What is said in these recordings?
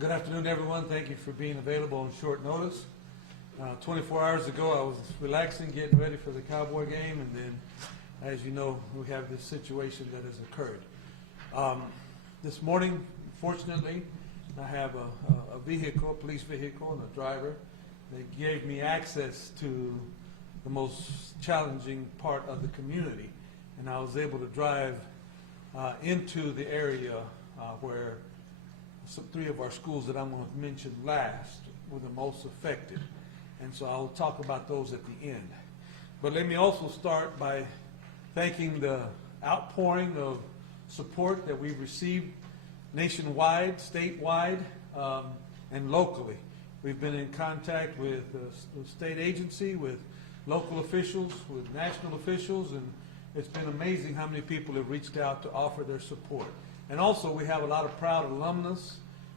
Good afternoon, everyone. Thank you for being available on short notice. 24 hours ago, I was relaxing, getting ready for the Cowboy game, and then, as you know, we have this situation that has occurred. This morning, fortunately, I have a vehicle, a police vehicle, and a driver that gave me access to the most challenging part of the community, and I was able to drive into the area where three of our schools that I'm going to mention last were the most affected. And so I'll talk about those at the end. But let me also start by thanking the outpouring of support that we've received nationwide, statewide, and locally. We've been in contact with the state agency, with local officials, with national officials, and it's been amazing how many people have reached out to offer their support. And also, we have a lot of proud alumnus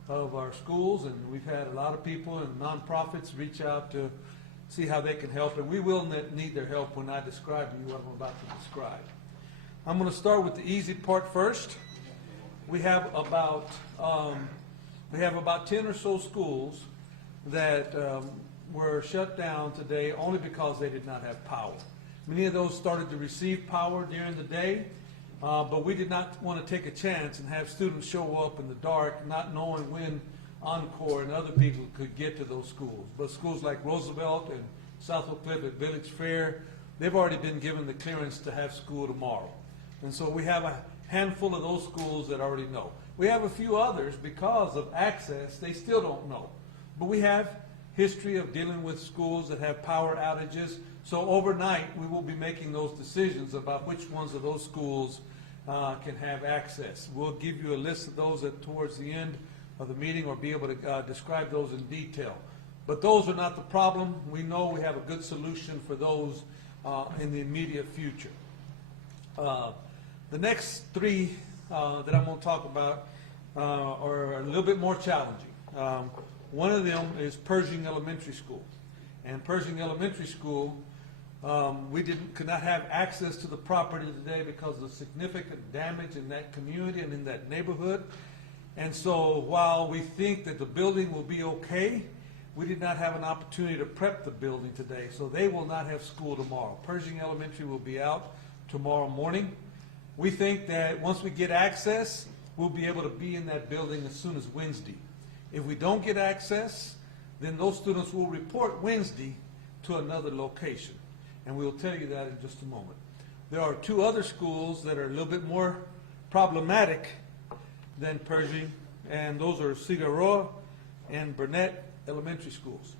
of our schools, and we've had a lot of people and nonprofits reach out to see how they can help, and we will need their help when I describe to you what I'm about to describe. I'm going to start with the easy part first. We have about 10 or so schools that were shut down today only because they did not have power. Many of those started to receive power during the day, but we did not want to take a chance and have students show up in the dark, not knowing when Encore and other people could get to those schools. But schools like Roosevelt and South Oak Cliff at Village Fair, they've already been given the clearance to have school tomorrow. And so we have a handful of those schools that already know. We have a few others, because of access, they still don't know. But we have history of dealing with schools that have power outages. So overnight, we will be making those decisions about which ones of those schools can have access. We'll give you a list of those towards the end of the meeting, or be able to describe those in detail. But those are not the problem. We know we have a good solution for those in the immediate future. The next three that I'm going to talk about are a little bit more challenging. One of them is Pershing Elementary School. And Pershing Elementary School, we could not have access to the property today because of the significant damage in that community and in that neighborhood. And so while we think that the building will be okay, we did not have an opportunity to prep the building today. So they will not have school tomorrow. Pershing Elementary will be out tomorrow morning. We think that once we get access, we'll be able to be in that building as soon as Wednesday. If we don't get access, then those students will report Wednesday to another location. And we'll tell you that in just a moment. There are two other schools that are a little bit more problematic than Pershing, and those are Figueroa and Burnett Elementary Schools.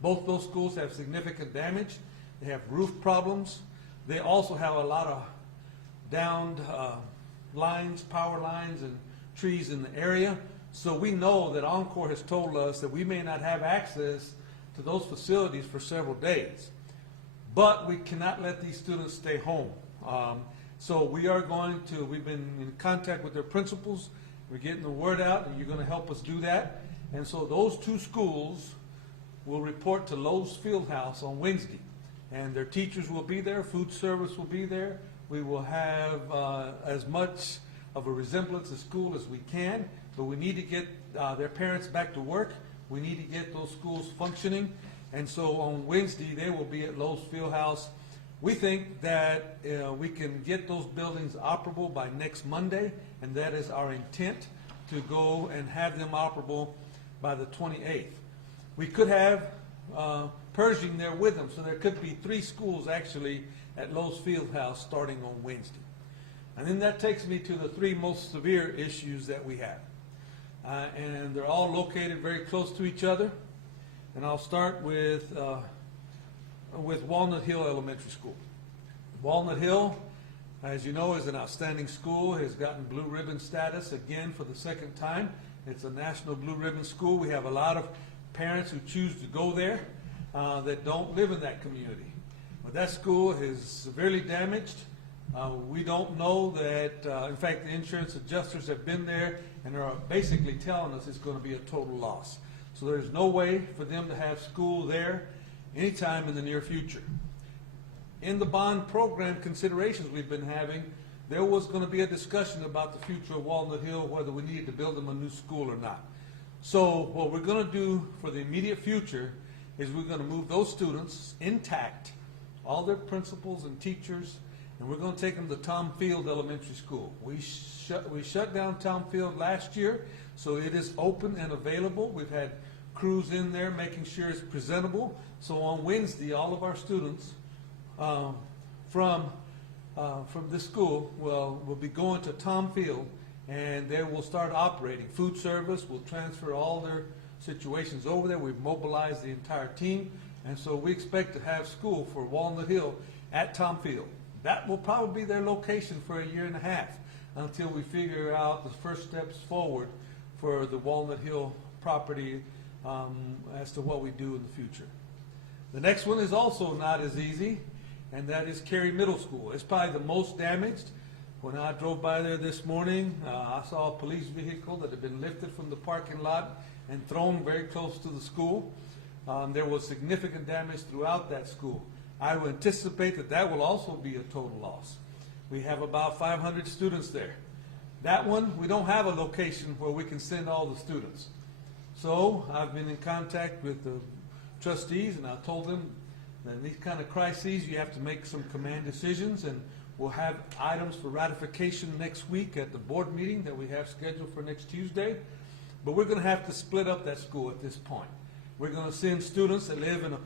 Both those schools have significant damage. They have roof problems. They also have a lot of downed lines, power lines, and trees in the area. So we know that Encore has told us that we may not have access to those facilities for several days. But we cannot let these students stay home. So we are going to, we've been in contact with their principals. We're getting the word out, and you're going to help us do that. And so those two schools will report to Lowe's Fieldhouse on Wednesday. And their teachers will be there, food service will be there. We will have as much of a resemblance of school as we can, but we need to get their parents back to work. We need to get those schools functioning. And so on Wednesday, they will be at Lowe's Fieldhouse. We think that we can get those buildings operable by next Monday, and that is our intent, to go and have them operable by the 28th. We could have Pershing there with them, so there could be 3 schools actually at Lowe's Fieldhouse starting on Wednesday. And then that takes me to the 3 most severe issues that we have. And they're all located very close to each other. And I'll start with Walnut Hill Elementary School. Walnut Hill, as you know, is an outstanding school, has gotten blue ribbon status again for the second time. It's a national blue ribbon school. We have a lot of parents who choose to go there that don't live in that community. But that school is severely damaged. We don't know that, in fact, the insurance adjusters have been there and are basically telling us it's going to be a total loss. So there's no way for them to have school there anytime in the near future. In the bond program considerations we've been having, there was going to be a discussion about the future of Walnut Hill, whether we needed to build them a new school or not. So what we're going to do for the immediate future is we're going to move those students intact, all their principals and teachers, and we're going to take them to Tom Field Elementary School. We shut down Tom Field last year, so it is open and available. We've had crews in there making sure it's presentable. So on Wednesday, all of our students from this school will be going to Tom Field, and they will start operating. Food service will transfer all their situations over there. We've mobilized the entire team, and so we expect to have school for Walnut Hill at Tom Field. That will probably be their location for a year and a half until we figure out the first steps forward for the Walnut Hill property as to what we do in the future. The next one is also not as easy, and that is Cary Middle School. It's probably the most damaged. When I drove by there this morning, I saw a police vehicle that had been lifted from the parking lot and thrown very close to the school. There was significant damage throughout that school. I would anticipate that that will also be a total loss. We have about 500 students there. That one, we don't have a location where we can send all the students. So I've been in contact with the trustees, and I told them that in these kind of crises, you have to make some command decisions, and we'll have items for ratification next week at the board meeting that we have scheduled for next Tuesday. But we're going to have to split up that school at this point. We're going to send students that live in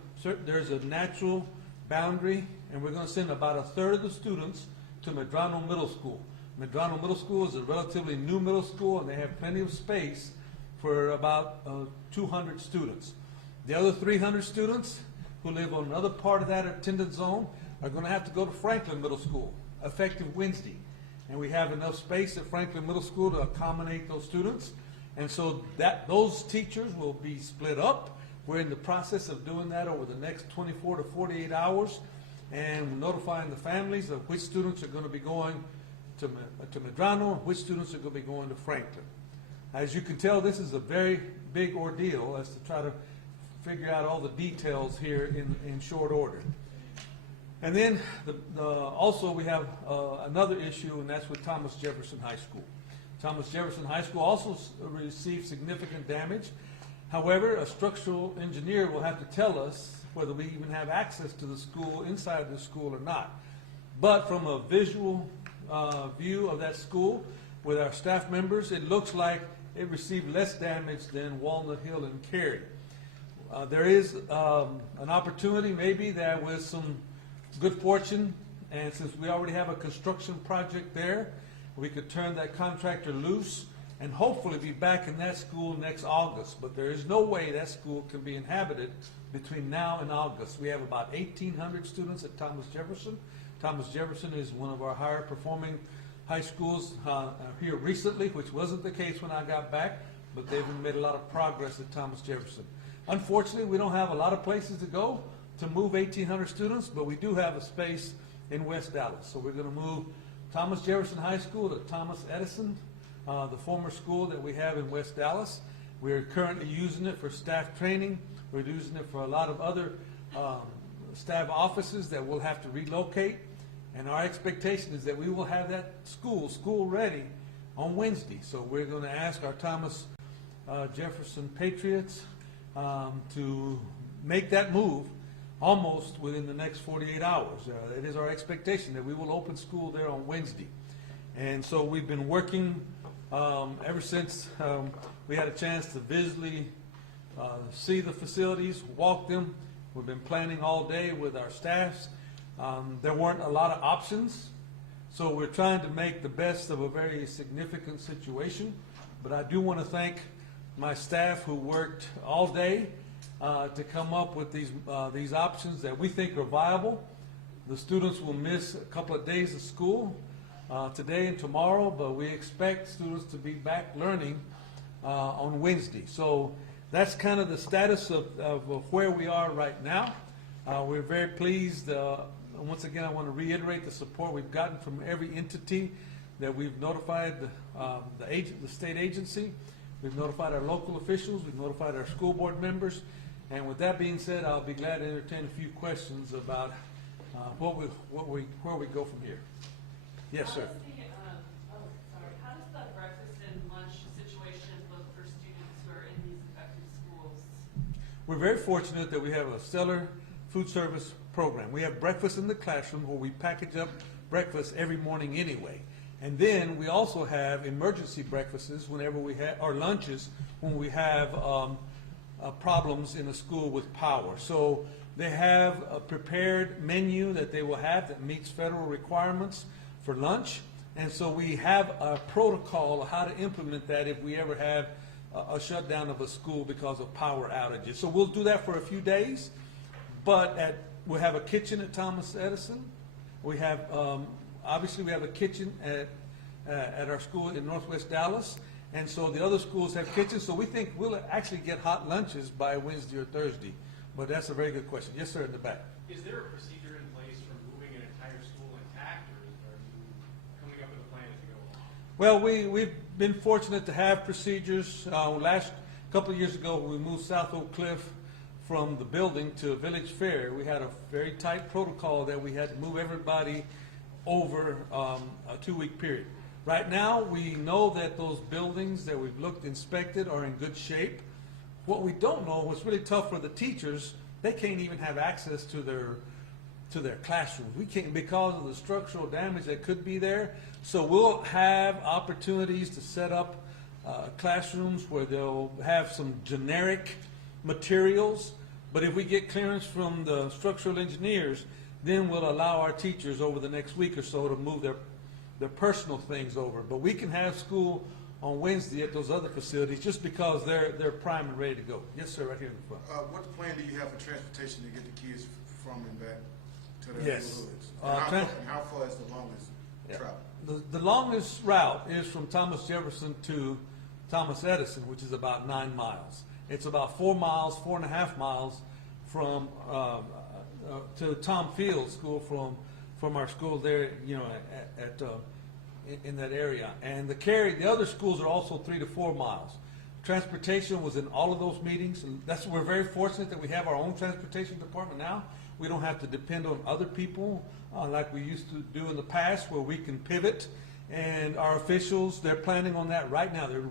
there's a natural boundary, and we're going to send about a third of the students to Medrano Middle School. Medrano Middle School is a relatively new middle school, and they have plenty of space for about 200 students. The other 300 students who live on another part of that attendance zone are going to have to go to Franklin Middle School, effective Wednesday. And we have enough space at Franklin Middle School to accommodate those students. And so those teachers will be split up. We're in the process of doing that over the next 24 to 48 hours, and notifying the families of which students are going to be going to Medrano and which students are going to be going to Franklin. As you can tell, this is a very big ordeal as to try to figure out all the details here in short order. And then also we have another issue, and that's with Thomas Jefferson High School. Thomas Jefferson High School also received significant damage. However, a structural engineer will have to tell us whether we even have access to the school, inside the school or not. But from a visual view of that school with our staff members, it looks like it received less damage than Walnut Hill and Cary. There is an opportunity maybe that with some good fortune, and since we already have a construction project there, we could turn that contractor loose and hopefully be back in that school next August. But there is no way that school can be inhabited between now and August. We have about 1,800 students at Thomas Jefferson. Thomas Jefferson is one of our higher performing high schools here recently, which wasn't the case when I got back, but they've made a lot of progress at Thomas Jefferson. Unfortunately, we don't have a lot of places to go to move 1,800 students, but we do have a space in West Dallas. So we're going to move Thomas Jefferson High School to Thomas Edison, the former school that we have in West Dallas. We're currently using it for staff training. We're using it for a lot of other staff offices that we'll have to relocate. And our expectation is that we will have that school ready on Wednesday. So we're going to ask our Thomas Jefferson Patriots to make that move almost within the next 48 hours. It is our expectation that we will open school there on Wednesday. And so we've been working ever since we had a chance to visually see the facilities, walk them. We've been planning all day with our staffs. There weren't a lot of options, so we're trying to make the best of a very significant situation. But I do want to thank my staff who worked all day to come up with these options that we think are viable. The students will miss a couple of days of school today and tomorrow, but we expect students to be back learning on Wednesday. So that's kind of the status of where we are right now. We're very pleased. Once again, I want to reiterate the support we've gotten from every entity that we've notified, the state agency. We've notified our local officials. We've notified our school board members. And with that being said, I'll be glad to entertain a few questions about where we go from here. Yes, sir. How does the breakfast and lunch situation look for students who are in We're very fortunate that we have a stellar food service program. We have breakfast in the classroom where we package up breakfast every morning anyway. And then we also have emergency breakfasts whenever we have, or lunches when we have problems in the school with power. So they have a prepared menu that they will have that meets federal requirements for lunch. And so we have a protocol of how to implement that if we ever have a shutdown of a school because of power outages. So we'll do that for a few days, but we'll have a kitchen at Thomas Edison. We have, obviously we have a kitchen at our school in Northwest Dallas, and so the other schools have kitchens, so we think we'll actually get hot lunches by Wednesday or Thursday. But that's a very good question. Yes, sir, in the back. Is there a procedure in place for moving an entire school intact, or are you coming up with a plan as you go along? Well, we've been fortunate to have procedures. Last couple of years ago, when we moved South Oak Cliff from the building to Village Fair, we had a very tight protocol that we had to move everybody over a 2-week period. Right now, we know that those buildings that we've inspected are in good shape. What we don't know, what's really tough for the teachers, they can't even have access to their classrooms. We can't, because of the structural damage that could be there. So we'll have opportunities to set up classrooms where they'll have some generic materials. But if we get clearance from the structural engineers, then we'll allow our teachers over the next week or so to move their personal things over. But we can have school on Wednesday at those other facilities just because they're prime and ready to go. Yes, sir, right here in the front. What plan do you have for transportation to get the kids from and back to their Yes. neighborhoods? And how far is the longest travel? The longest route is from Thomas Jefferson to Thomas Edison, which is about 9 miles. It's about 4 miles, 4.5 miles from to Tom Field School from our school there, you know, in that area. And the other schools are also 3 to 4 miles. Transportation was in all of those meetings, and we're very fortunate that we have our own transportation department now. We don't have to depend on other people like we used to do in the past, where we can pivot. And our officials, they're planning on that right now. They're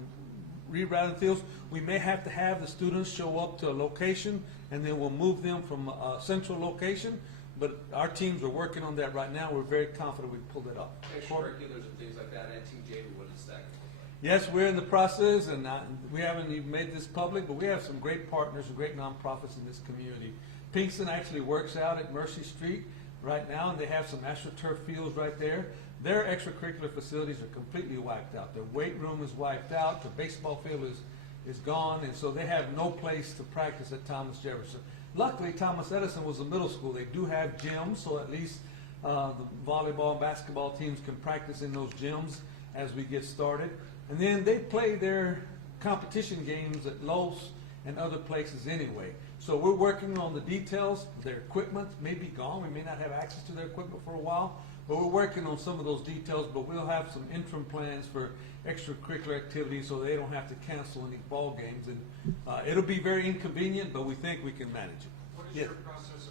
rerouting fields. We may have to have the students show up to a location, and then we'll move them from a central location. But our teams are working on that right now. We're very confident we can pull that off. Extracurriculars and things like that, and Team J, what is that? Yes, we're in the process, and we haven't even made this public, but we have some great partners and great nonprofits in this community. Pinkston actually works out at Mercy Street right now, and they have some AstroTurf fields right there. Their extracurricular facilities are completely wiped out. Their weight room is wiped out. The baseball field is gone, and so they have no place to practice at Thomas Jefferson. Luckily, Thomas Edison was a middle school. They do have gyms, so at least the volleyball and basketball teams can practice in those gyms as we get started. And then they play their competition games at Los and other places anyway. So we're working on the details. Their equipment may be gone. We may not have access to their equipment for a while, but we're working on some of those details. But we'll have some interim plans for extracurricular activities so they don't have to cancel any ball games. And it'll be very inconvenient, but we think we can manage it. What is Yeah. your process?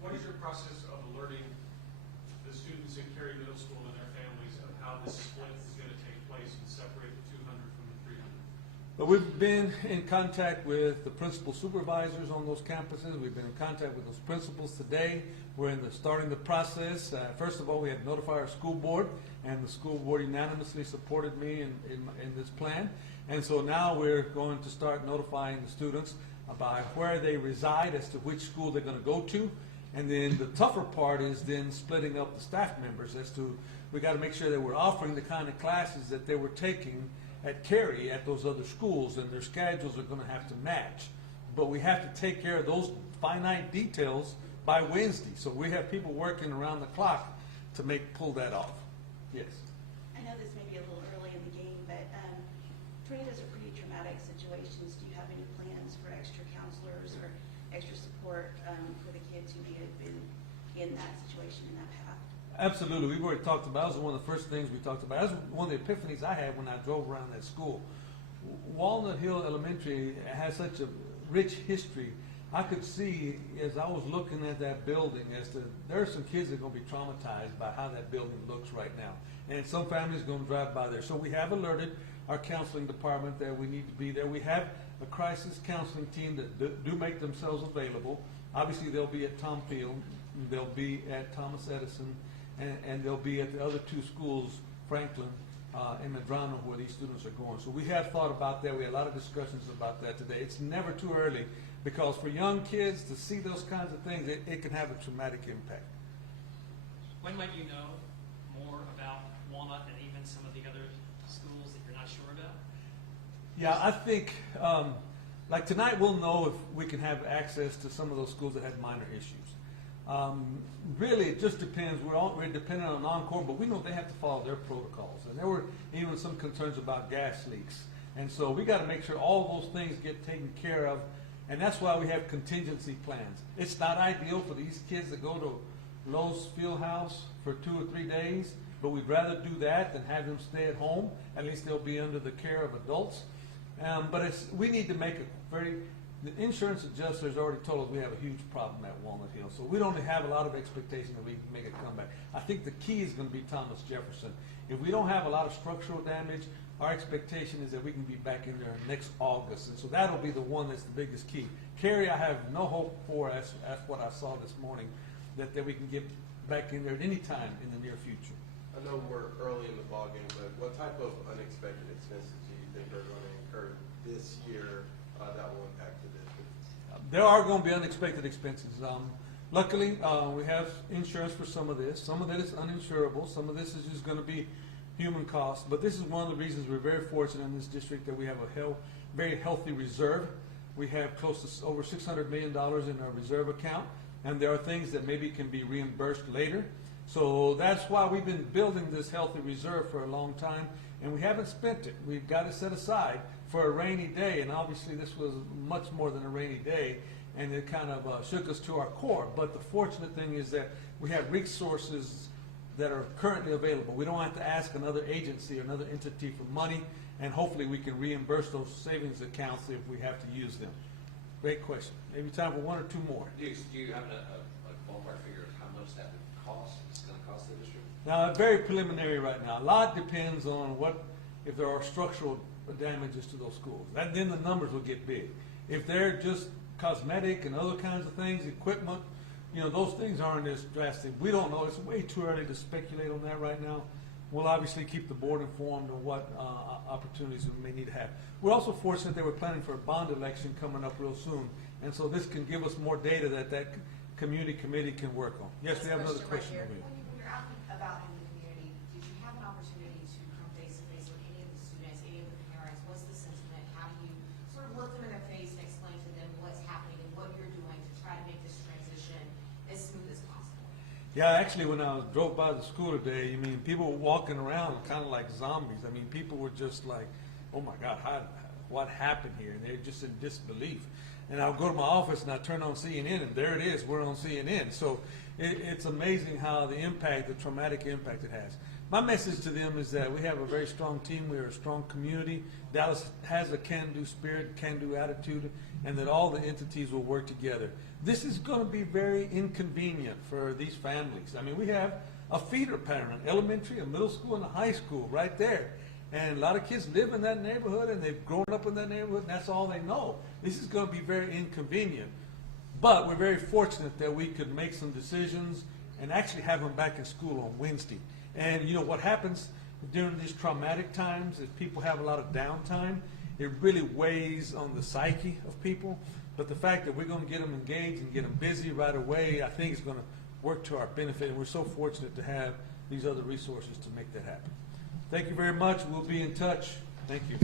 What is your process of alerting the students in Cary Middle School and their families of how this split is going to take place and separate the 200 from the 300? But we've been in contact with the principal supervisors on those campuses. We've been in contact with those principals today. We're starting the process. First of all, we had to notify our school board, and the school board unanimously supported me in this plan. And so now we're going to start notifying the students about where they reside as to which school they're going to go to. And then the tougher part is then splitting up the staff members as to, we got to make sure that we're offering the kind of classes that they were taking at Cary at those other schools, and their schedules are going to have to match. But we have to take care of those finite details by Wednesday. So we have people working around the clock to pull that off. Yes. I know this may be a little early in the game, but tornadoes are pretty traumatic situations. Do you have any plans for extra counselors or extra support for the kids who may have been in that situation, in that path? Absolutely. We've already talked about it. That was one of the first things we talked about. That was one of the epiphanies I had when I drove around that school. Walnut Hill Elementary has such a rich history. I could see, as I was looking at that building, there are some kids that are going to be traumatized by how that building looks right now. And some families are going to drive by there. So we have alerted our counseling department that we need to be there. We have a crisis counseling team that do make themselves available. Obviously, they'll be at Tom Field, they'll be at Thomas Edison, and they'll be at the other two schools, Franklin and Medrano, where these students are going. So we have thought about that. We had a lot of discussions about that today. It's never too early, because for young kids to see those kinds of things, it can have a traumatic impact. When might you know more about Walnut and even some of the other schools that you're not sure about? Yeah, I think, like tonight, we'll know if we can have access to some of those schools that had minor issues. Really, it just depends. We're dependent on Encore, but we know they have to follow their protocols. And there were even some concerns about gas leaks. And so we got to make sure all those things get taken care of. And that's why we have contingency plans. It's not ideal for these kids to go to Lowe's Fieldhouse for 2 or 3 days, but we'd rather do that than have them stay at home. At least they'll be under the care of adults. But we need to make it the insurance adjuster has already told us we have a huge problem at Walnut Hill. So we don't have a lot of expectation that we can make a comeback. I think the key is going to be Thomas Jefferson. If we don't have a lot of structural damage, our expectation is that we can be back in there next August. And so that'll be the one that's the biggest key. Cary, I have no hope for, as what I saw this morning, that we can get back in there at any time in the near future. I know we're early in the ballgame, but what type of unexpected expenses do you think are going to incur this year that will impact the district? There are going to be unexpected expenses. Luckily, we have insurance for some of this. Some of that is uninsurable. Some of this is just going to be human costs. But this is one of the reasons we're very fortunate in this district that we have a very healthy reserve. We have close to over $600 million in our reserve account, and there are things that maybe can be reimbursed later. So that's why we've been building this healthy reserve for a long time, and we haven't spent it. We've got it set aside for a rainy day, and obviously this was much more than a rainy day, and it kind of shook us to our core. But the fortunate thing is that we have resources that are currently available. We don't have to ask another agency or another entity for money, and hopefully we can reimburse those savings accounts if we have to use them. Great question. Maybe time for one or two more. Do you have a ballpark figure of how much that would cost? It's going to cost the district? Now, very preliminary right now. A lot depends on if there are structural damages to those schools. Then the numbers will get big. If they're just cosmetic and other kinds of things, equipment, those things aren't as drastic. We don't know. It's way too early to speculate on that right now. We'll obviously keep the board informed on what opportunities we may need to have. We're also fortunate that we're planning for a bond election coming up real soon, and so this can give us more data that community committee can work on. Yes, we have another question over here. When you're out and about in the community, did you have an opportunity to come face to face with any of the students, any of the parents? What's the sentiment? How do you sort of look them in their face and explain to them what's happening and what you're doing to try to make this transition as smooth as possible? Yeah, actually, when I drove by the school today, people were walking around kind of like zombies. People were just like, oh my God, what happened here? And they're just in disbelief. And I'll go to my office and I turn on CNN, and there it is, we're on CNN. So it's amazing how the traumatic impact it has. My message to them is that we have a very strong team, we're a strong community. Dallas has a can-do spirit, can-do attitude, and that all the entities will work together. This is going to be very inconvenient for these families. We have a feeder pattern, an elementary, a middle school, and a high school right there. And a lot of kids live in that neighborhood, and they've grown up in that neighborhood, and that's all they know. This is going to be very inconvenient. But we're very fortunate that we could make some decisions and actually have them back in school on Wednesday. And what happens during these traumatic times is people have a lot of downtime. It really weighs on the psyche of people. But the fact that we're going to get them engaged and get them busy right away, I think is going to work to our benefit. And we're so fortunate to have these other resources to make that happen. Thank you very much. We'll be in touch. Thank you.